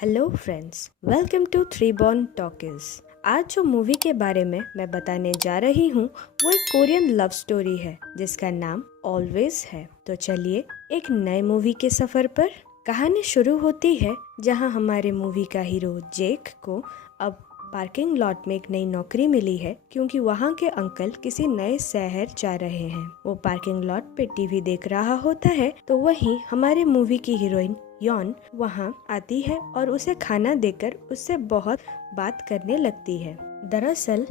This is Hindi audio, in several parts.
Hello friends, welcome to three born talkies. आज जो मूवी के बारे में मैं बताने जा रही हूँ वो एक कोरियन लव स्टोरी है जिसका नाम ऑलवेज है। तो चलिए एक नए मूवी के सफर पर। कहानी शुरू होती है जहाँ हमारे मूवी का हीरो जेक को अब पार्किंग लॉट में एक नई नौकरी मिली है क्योंकि वहाँ के अंकल किसी नए शहर जा रहे हैं। वो पार्किंग लॉट पे टीवी देख रहा होता है तो वहीं हमारे मूवी की हीरोइन यॉन वहाँ आती है और उसे खाना देकर उससे बहुत बात करने लगती है। दरअसल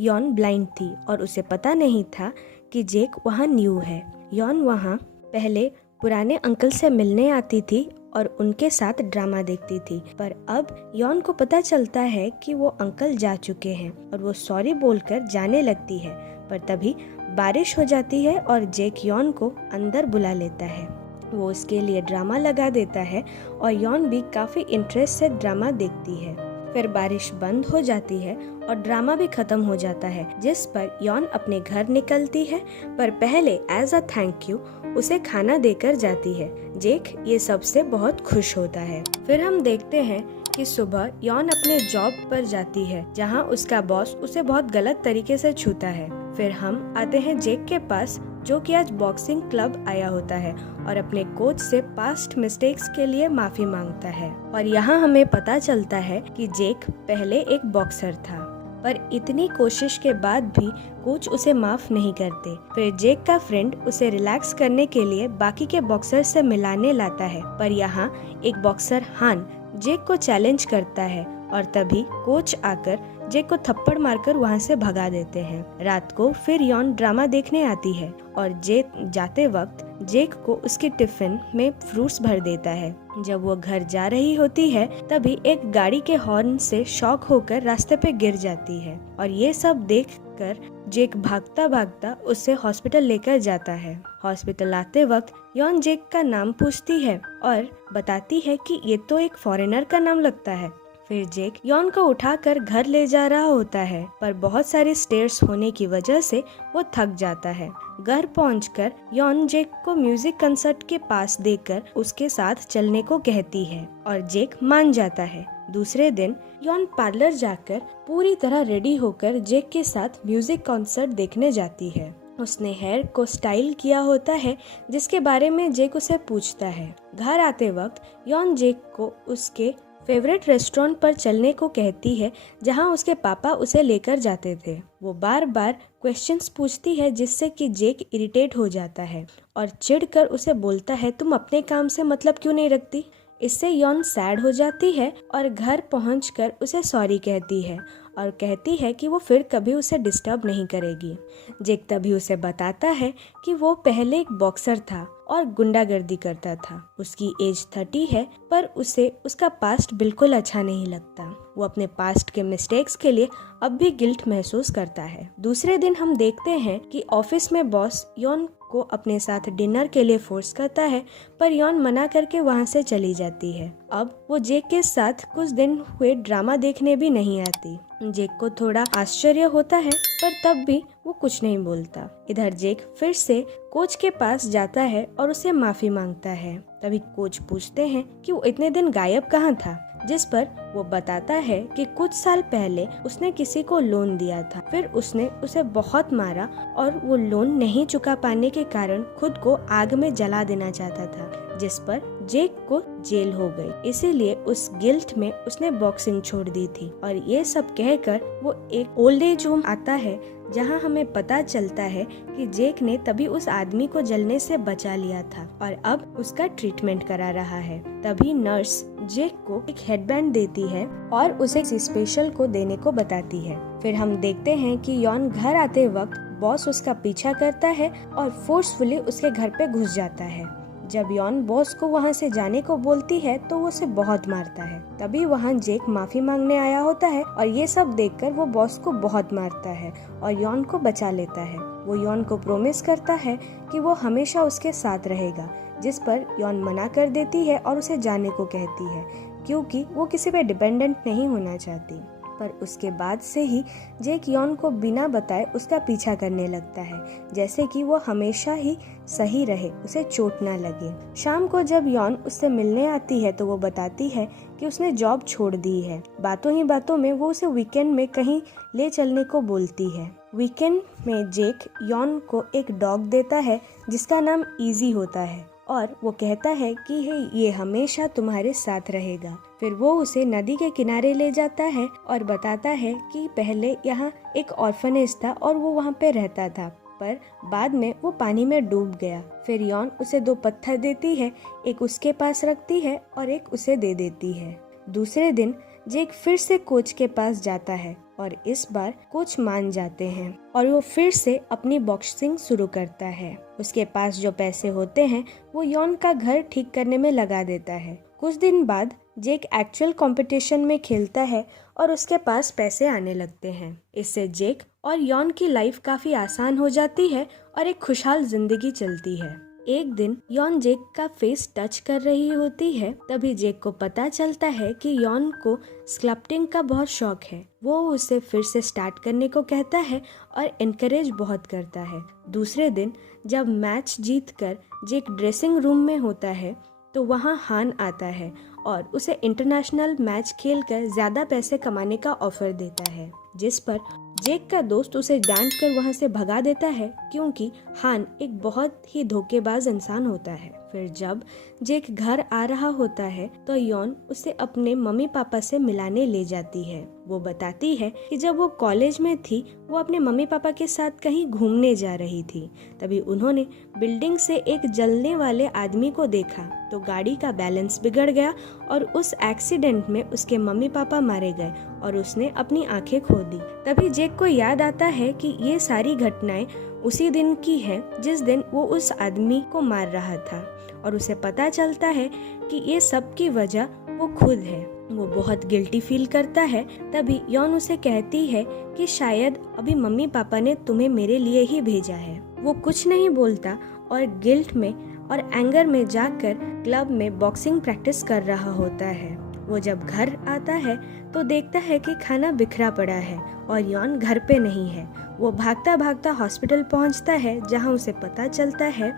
यॉन ब्लाइंड थी और उसे पता नहीं था कि जेक वहाँ न्यू है। यॉन वहाँ पहले पुराने अंकल से मिलने आती थी और उनके साथ ड्रामा देखती थी, पर अब यॉन को पता चलता है कि वो अंकल जा चुके हैं और वो सॉरी बोलकर जाने लगती है। पर तभी बारिश हो जाती है और जेक यॉन को अंदर बुला लेता है। वो उसके लिए ड्रामा लगा देता है और यॉन भी काफी इंटरेस्ट से ड्रामा देखती है। फिर बारिश बंद हो जाती है और ड्रामा भी खत्म हो जाता है, जिस पर यॉन अपने घर निकलती है, पर पहले एज अ थैंक यू उसे खाना देकर जाती है। जेक ये सबसे बहुत खुश होता है। फिर हम देखते हैं कि सुबह यॉन अपने जॉब पर जाती है जहां उसका बॉस उसे बहुत गलत तरीके से छूता है। फिर हम आते हैं जेक के पास जो कि आज बॉक्सिंग क्लब आया होता है और अपने कोच से पास्ट मिस्टेक्स के लिए माफी मांगता है। और यहाँ हमें पता चलता है कि जेक पहले एक बॉक्सर था, पर इतनी कोशिश के बाद भी कोच उसे माफ नहीं करते। फिर जेक का फ्रेंड उसे रिलैक्स करने के लिए बाकी के बॉक्सर से मिलाने लाता है, पर यहाँ एक बॉक्सर हान जेक को चैलेंज करता है और तभी कोच आकर जेक को थप्पड़ मारकर वहाँ से भगा देते हैं। रात को फिर यॉन ड्रामा देखने आती है और जेक जाते वक्त जेक को उसके टिफिन में फ्रूट्स भर देता है। जब वो घर जा रही होती है तभी एक गाड़ी के हॉर्न से शॉक होकर रास्ते पे गिर जाती है और ये सब देखकर जेक भागता भागता उसे हॉस्पिटल लेकर जाता है। हॉस्पिटल आते वक्त यॉन जेक का नाम पूछती है और बताती है कि ये तो एक फॉरेनर का नाम लगता है। फिर जेक यॉन को उठाकर घर ले जा रहा होता है, पर बहुत सारे स्टेयर्स होने की वजह से वो थक जाता है। घर पहुंचकर यॉन जेक को म्यूजिक कंसर्ट के पास देकर उसके साथ चलने को कहती है और जेक मान जाता है। दूसरे दिन यॉन पार्लर जाकर पूरी तरह रेडी होकर जेक के साथ म्यूजिक कॉन्सर्ट देखने जाती है। उसने हेयर को स्टाइल किया होता है जिसके बारे में जेक उसे पूछता है। घर आते वक्त यॉन जेक को उसके फेवरेट रेस्टोरेंट पर चलने को कहती है जहां उसके पापा उसे लेकर जाते थे। वो बार बार क्वेश्चंस पूछती है जिससे कि जेक इरिटेट हो जाता है और चिढ़कर उसे बोलता है तुम अपने काम से मतलब क्यों नहीं रखती। इससे यॉन सैड हो जाती है और घर पहुंचकर उसे सॉरी कहती है और कहती है कि वो फिर कभी उसे डिस्टर्ब नहीं करेगी। जेक तभी उसे बताता है कि वो पहले एक बॉक्सर था और गुंडागर्दी करता था। उसकी एज 30 है, पर उसे उसका पास्ट बिल्कुल अच्छा नहीं लगता। वो अपने पास्ट के मिस्टेक्स के लिए अब भी गिल्ट महसूस करता है। दूसरे दिन हम देखते हैं कि ऑफिस में बॉस यॉन को अपने साथ डिनर के लिए फोर्स करता है, पर यॉन मना करके वहाँ से चली जाती है। अब वो जेक के साथ कुछ दिन हुए ड्रामा देखने भी नहीं आती। जेक को थोड़ा आश्चर्य होता है, पर तब भी वो कुछ नहीं बोलता। इधर जेक फिर से कोच के पास जाता है और उसे माफी मांगता है। तभी कोच पूछते हैं कि वो इतने दिन गायब कहाँ था, जिस पर वो बताता है कि कुछ साल पहले उसने किसी को लोन दिया था, फिर उसने उसे बहुत मारा और वो लोन नहीं चुका पाने के कारण खुद को आग में जला देना चाहता था, जिस पर जेक को जेल हो गई। इसीलिए उस गिल्ट में उसने बॉक्सिंग छोड़ दी थी। और ये सब कहकर वो एक ओल्ड एज होम आता है जहां हमें पता चलता है कि जेक ने तभी उस आदमी को जलने से बचा लिया था और अब उसका ट्रीटमेंट करा रहा है। तभी नर्स जेक को एक हेडबैंड देती है और उसे किसी स्पेशल को देने को बताती है। फिर हम देखते हैं कि यॉन घर आते वक्त बॉस उसका पीछा करता है और फोर्सफुली उसके घर पे घुस जाता है। जब यॉन बॉस को वहाँ से जाने को बोलती है तो वो उसे बहुत मारता है। तभी वहाँ जेक माफी मांगने आया होता है और ये सब देखकर वो बॉस को बहुत मारता है और यॉन को बचा लेता है। वो यॉन को प्रॉमिस करता है कि वो हमेशा उसके साथ रहेगा, जिस पर यॉन मना कर देती है और उसे जाने को कहती है क्योंकि वो किसी पे डिपेंडेंट नहीं होना चाहती। पर उसके बाद से ही जेक यॉन को बिना बताए उसका पीछा करने लगता है, जैसे कि वो हमेशा ही सही रहे, उसे चोट ना लगे। शाम को जब यॉन उससे मिलने आती है तो वो बताती है कि उसने जॉब छोड़ दी है। बातों ही बातों में वो उसे वीकेंड में कहीं ले चलने को बोलती है। वीकेंड में जेक यॉन को एक डॉग देता है जिसका नाम इजी होता है और वो कहता है कि ये हमेशा तुम्हारे साथ रहेगा। फिर वो उसे नदी के किनारे ले जाता है और बताता है कि पहले यहाँ एक ऑर्फनेज था और वो वहाँ पे रहता था, पर बाद में वो पानी में डूब गया। फिर यॉन उसे 2 पत्थर देती है, एक उसके पास रखती है और एक उसे दे देती है। दूसरे दिन जेक फिर से कोच के पास जाता है और इस बार कोच मान जाते हैं और वो फिर से अपनी बॉक्सिंग शुरू करता है। उसके पास जो पैसे होते हैं वो यॉन का घर ठीक करने में लगा देता है। कुछ दिन बाद जेक एक्चुअल कंपटीशन में खेलता है और उसके पास पैसे आने लगते हैं। इससे जेक और यॉन की लाइफ काफी आसान हो जाती है और एक खुशहाल जिंदगी चलती है। एक दिन यॉन जेक का फेस टच कर रही होती है, तभी जेक को पता चलता है कि यॉन को स्कल्पटिंग का बहुत शौक है। वो उसे फिर से स्टार्ट करने को कहता है और एनकरेज बहुत करता है। दूसरे दिन जब मैच जीतकर जेक ड्रेसिंग रूम में होता है तो वहाँ हान आता है और उसे इंटरनेशनल मैच खेलकर ज्यादा पैसे कमाने का ऑफर देता है, जिस पर जेक का दोस्त उसे डांट कर वहाँ से भगा देता है क्योंकि हान एक बहुत ही धोखेबाज इंसान होता है। फिर जब जेक घर आ रहा होता है तो यॉन उसे अपने मम्मी पापा से मिलाने ले जाती है। वो बताती है कि जब वो कॉलेज में थी वो अपने मम्मी पापा के साथ कहीं घूमने जा रही थी। तभी उन्होंने बिल्डिंग से एक जलने वाले आदमी को देखा तो गाड़ी का बैलेंस बिगड़ गया और उस एक्सीडेंट में उसके मम्मी पापा मारे गए और उसने अपनी आंखें खो दी। तभी जेक को याद आता है कि ये सारी घटनाएं उसी दिन की है जिस दिन वो उस आदमी को मार रहा था और उसे पता चलता है कि ये सब की वजह वो खुद है। वो बहुत गिल्टी फील करता है। तभी यॉन उसे कहती है कि शायद अभी मम्मी पापा ने तुम्हें मेरे लिए ही भेजा है। वो कुछ नहीं बोलता और गिल्ट में और एंगर में जाकर क्लब में बॉक्सिंग प्रैक्टिस कर रहा होता है। वो जब घर आता है तो देखता है कि खाना बिखरा पड़ा है और यॉन घर पे नहीं है। वो भागता भागता हॉस्पिटल पहुंचता है जहां उसे पता चलता है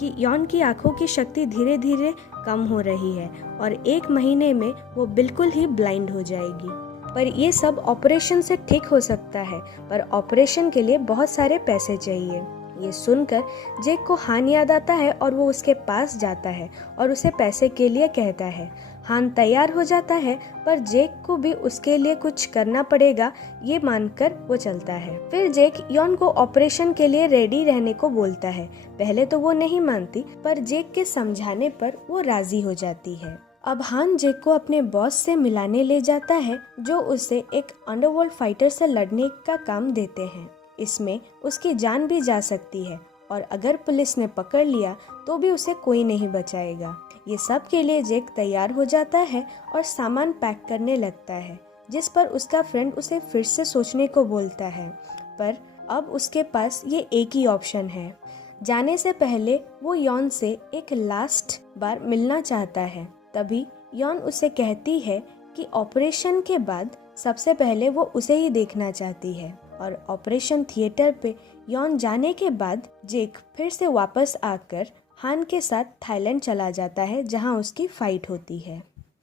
कि यॉन की आंखों की शक्ति धीरे धीरे कम हो रही है और 1 महीने में वो बिल्कुल ही ब्लाइंड हो जाएगी। पर ये सब ऑपरेशन से ठीक हो सकता है, पर ऑपरेशन के लिए बहुत सारे पैसे चाहिए। ये सुनकर जेक को हान याद आता है और वो उसके पास जाता है और उसे पैसे के लिए कहता है। हान तैयार हो जाता है पर जेक को भी उसके लिए कुछ करना पड़ेगा, ये मानकर वो चलता है। फिर जेक यॉन को ऑपरेशन के लिए रेडी रहने को बोलता है। पहले तो वो नहीं मानती पर जेक के समझाने पर वो राजी हो जाती है। अब हान जेक को अपने बॉस से मिलाने ले जाता है जो उसे एक अंडरवर्ल्ड फाइटर से लड़ने का काम देते हैं। इसमें उसकी जान भी जा सकती है और अगर पुलिस ने पकड़ लिया तो भी उसे कोई नहीं बचाएगा। ये सब के लिए जेक तैयार हो जाता है और सामान पैक करने लगता है, जिस पर उसका फ्रेंड उसे फिर से सोचने को बोलता है। पर अब उसके पास ये एक ही ऑप्शन है। जाने से पहले वो यॉन से एक लास्ट बार मिलना चाहता है। तभी यॉन उसे कहती है कि ऑपरेशन के बाद सबसे पहले वो उसे ही देखना चाहती है। और ऑपरेशन थिएटर पे यॉन जाने के बाद जेक फिर से वापस आकर हान के साथ थाईलैंड चला जाता है जहां उसकी फाइट होती है।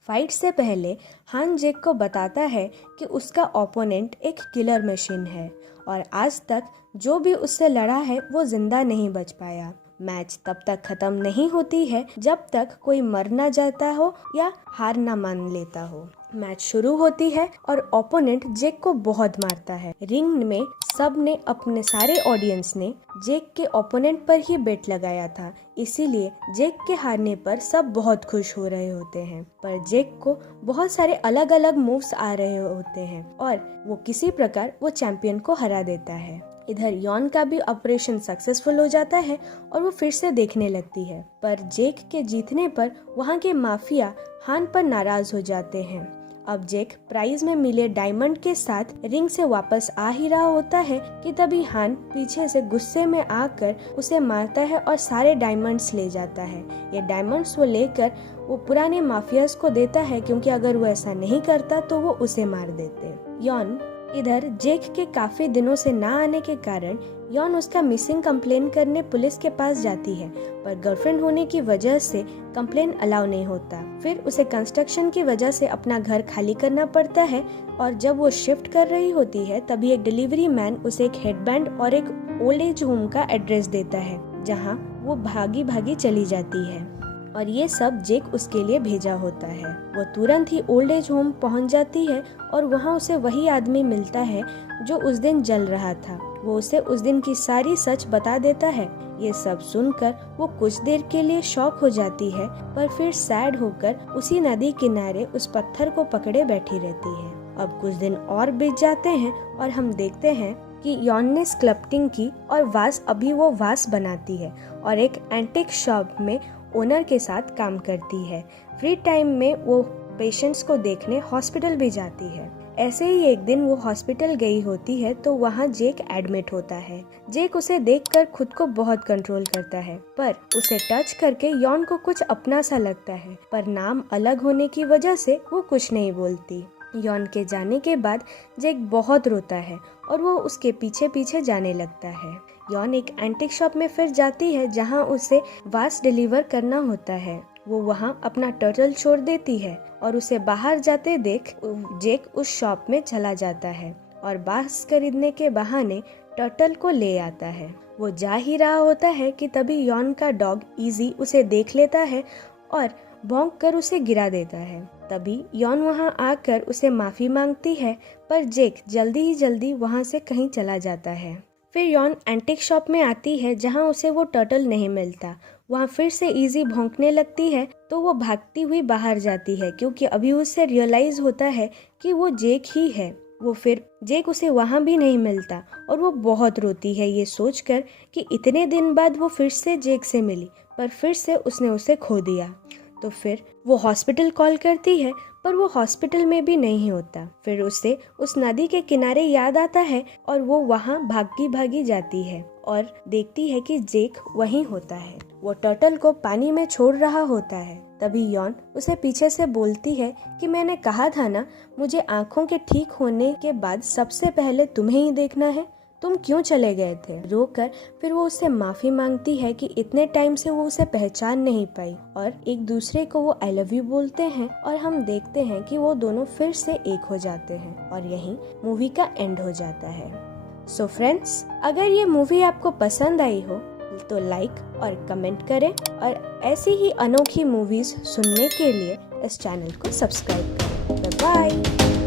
फाइट से पहले हान जेक को बताता है कि उसका ओपोनेंट एक किलर मशीन है और आज तक जो भी उससे लड़ा है वो जिंदा नहीं बच पाया। मैच तब तक खत्म नहीं होती है जब तक कोई मर ना जाता हो या हार ना मान लेता हो। मैच शुरू होती है और ओपोनेंट जेक को बहुत मारता है। रिंग में सब ने अपने सारे ऑडियंस ने जेक के ओपोनेंट पर ही बेट लगाया था, इसीलिए जेक के हारने पर सब बहुत खुश हो रहे होते हैं। पर जेक को बहुत सारे अलग अलग मूव्स आ रहे होते हैं और वो किसी प्रकार वो चैंपियन को हरा देता है। इधर यॉन का भी ऑपरेशन सक्सेसफुल हो जाता है और वो फिर से देखने लगती है। पर जेक के जीतने पर वहाँ के माफिया हान पर नाराज हो जाते हैं। अब जेक प्राइज में मिले डायमंड के साथ रिंग से वापस आ ही रहा होता है कि तभी हान पीछे से गुस्से में आकर उसे मारता है और सारे डायमंड्स ले जाता है। ये डायमंड्स वो लेकर वो पुराने माफियाज को देता है क्योंकि अगर वो ऐसा नहीं करता तो वो उसे मार देते। यॉन इधर जेक के काफी दिनों से ना आने के कारण यॉन उसका मिसिंग कंप्लेन करने पुलिस के पास जाती है, पर गर्लफ्रेंड होने की वजह से कंप्लेन अलाउ नहीं होता। फिर उसे कंस्ट्रक्शन की वजह से अपना घर खाली करना पड़ता है और जब वो शिफ्ट कर रही होती है तभी एक डिलीवरी मैन उसे एक हेडबैंड और एक ओल्ड एज होम का एड्रेस देता है, जहाँ वो भागी भागी चली जाती है और ये सब जेक उसके लिए भेजा होता है। वो तुरंत ही ओल्ड एज होम पहुंच जाती है और वहां उसे वही आदमी मिलता है जो उस दिन जल रहा था। वो उसे उस दिन की सारी सच बता देता है। ये सब सुनकर वो कुछ देर के लिए शॉक हो जाती है, पर फिर सैड होकर उसी नदी किनारे उस पत्थर को पकड़े बैठी रहती है। अब कुछ दिन और बीत जाते हैं और हम देखते हैं कि यॉन ने स्कल्पटिंग की और वास अभी वो वास बनाती है और एक एंटिक शॉप में ओनर के साथ काम करती है। फ्री टाइम में वो पेशेंट्स को देखने हॉस्पिटल भी जाती है। ऐसे ही एक दिन वो हॉस्पिटल गई होती है तो वहाँ जेक एडमिट होता है। जेक उसे देखकर खुद को बहुत कंट्रोल करता है, पर उसे टच करके यॉन को कुछ अपना सा लगता है, पर नाम अलग होने की वजह से वो कुछ नहीं बोलती। यॉन के जाने के बाद जेक बहुत रोता है और वो उसके पीछे पीछे जाने लगता है। यॉन एक एंटिक शॉप में फिर जाती है जहां उसे वास डिलीवर करना होता है। वो वहां अपना टर्टल छोड़ देती है और उसे बाहर जाते देख जेक उस शॉप में चला जाता है और वास खरीदने के बहाने टर्टल को ले आता है। वो जा ही रहा होता है कि तभी यॉन का डॉग इजी उसे देख लेता है और भौंक कर उसे गिरा देता है। तभी यॉन वहां आकर उसे माफी मांगती है, पर जेक जल्दी ही जल्दी वहां से कहीं चला जाता है। फिर यॉन एंटिक शॉप में आती है जहां उसे वो टर्टल नहीं मिलता। वहां फिर से इजी भौंकने लगती है तो वो भागती हुई बाहर जाती है, क्योंकि अभी उसे रियलाइज होता है कि वो जेक ही है। वो फिर जेक उसे वहां भी नहीं मिलता और वो बहुत रोती है ये सोचकर कि इतने दिन बाद वो फिर से जेक से मिली, पर फिर से उसने उसे खो दिया। तो फिर वो हॉस्पिटल कॉल करती है, पर वो हॉस्पिटल में भी नहीं होता। फिर उसे उस नदी के किनारे याद आता है और वो वहाँ भागी भागी जाती है और देखती है कि जेक वहीं होता है। वो टर्टल को पानी में छोड़ रहा होता है। तभी यॉन उसे पीछे से बोलती है कि मैंने कहा था ना, मुझे आंखों के ठीक होने के बाद सबसे पहले तुम्हें ही देखना है, तुम क्यों चले गए थे। रोकर फिर वो उससे माफी मांगती है कि इतने टाइम से वो उसे पहचान नहीं पाई और एक दूसरे को वो आई लव यू बोलते हैं और हम देखते हैं कि वो दोनों फिर से एक हो जाते हैं और यहीं मूवी का एंड हो जाता है। सो फ्रेंड्स, अगर ये मूवी आपको पसंद आई हो तो लाइक और कमेंट करें और ऐसी ही अनोखी मूवीज सुनने के लिए इस चैनल को सब्सक्राइब करें। Bye bye.